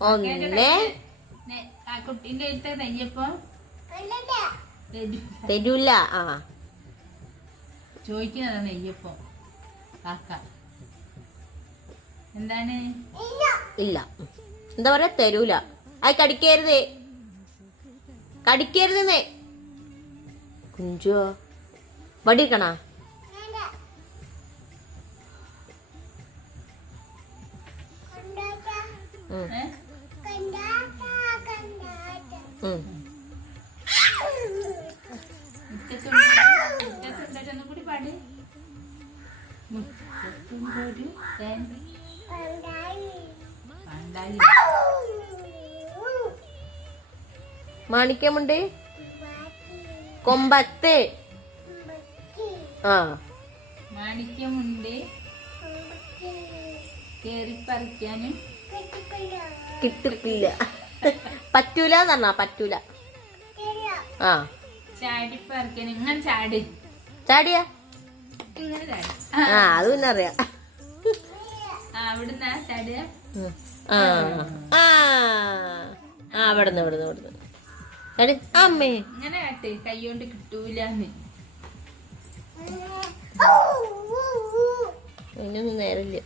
ഒന്ന്. കുട്ടീന്റെ അടുത്ത നെയ്യപ്പം. തരൂ. തരൂല. ആ. ചോദിക്കുന്നതാ നെയ്യപ്പം. കാക്ക. എന്താണ്? ഇല്ല. എന്താ പറയാ? തരൂല. അത് കടിക്കരുത്. കടിക്കരുതെന്നേ. കുഞ്ചോ വടിക്കണ ഏ? മാണിക്യമുണ്ട്? കൊമ്പത്ത്. ആ. മാണിക്യമുണ്ട്. കേറിപ്പറിക്കാനും കിട്ടില്ല പറ്റൂല പറഞ്ഞാ പറ്റൂല. ആ. ചാടിയാ? ആ അത് പിന്നെ അറിയാം. ആ. ആ ആ ആ അവിടുന്ന് ഇവിടുന്ന് ഇവിടുന്ന് ചാടി. അമ്മേ. ഇങ്ങനെ കാട്ട് കൈകൊണ്ട് കിട്ടൂലെന്ന്. അതിനൊന്നും നേരമില്ല.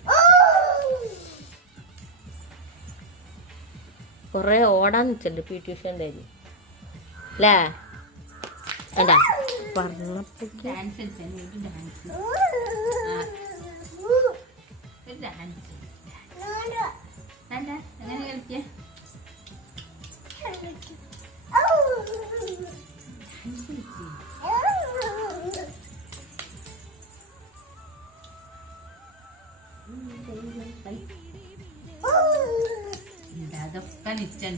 കൊറേ ഓടാൻ നിൽച്ചിട്ടുണ്ട് പി ട്യൂഷന്റെ അല്ലേ അല്ല പറഞ്ഞപ്പോ ഡാൻസ് കളിച്ചാൽ అదొక్క నిత్యం